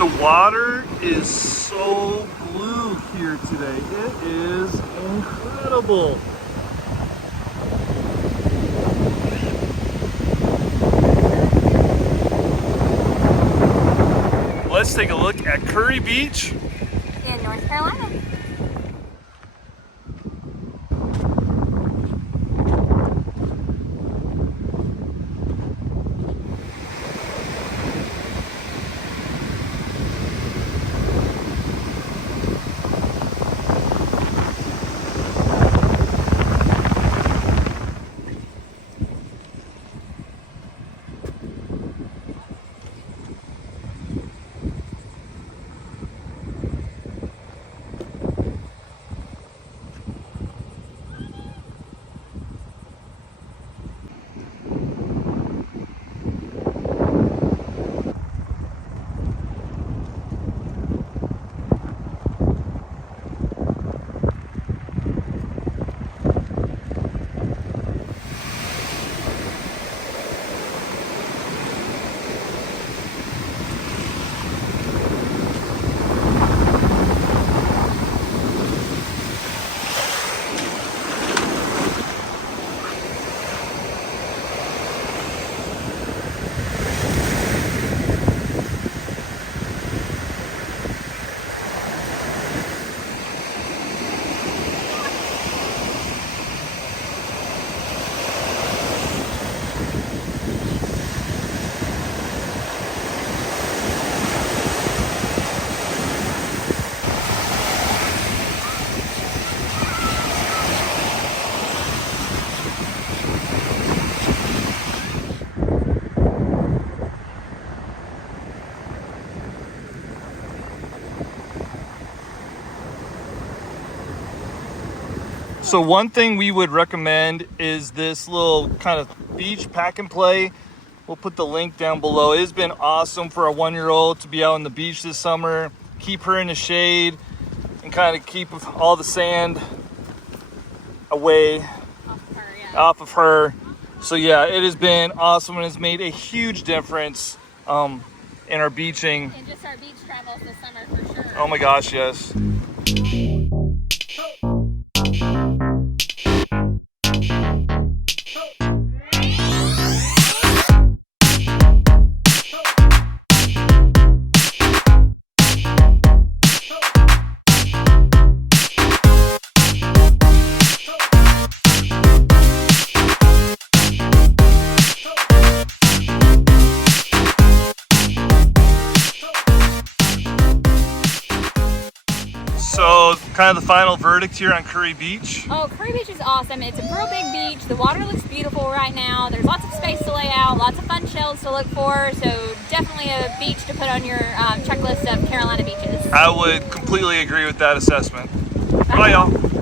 The water is so blue here today. It is incredible. Let's take a look at Kure Beach in North Carolina. So one thing we would recommend is this little kind of beach pack and play. We'll put the link down below. It's been awesome for a 1-year-old to be out on the beach this summer, keep her in the shade and kind of keep all the sand away off of her. So yeah, it has been awesome and it's made a huge difference in our beaching. And just our beach travels this summer for sure. Oh my gosh, yes. So, kind of the final verdict here on Kure Beach. Oh, Kure Beach is awesome. It's a real big beach. The water looks beautiful right now. There's lots of space to lay out, lots of fun shells to look for. So definitely a beach to put on your checklist of Carolina beaches. I would completely agree with that assessment. Bye y'all.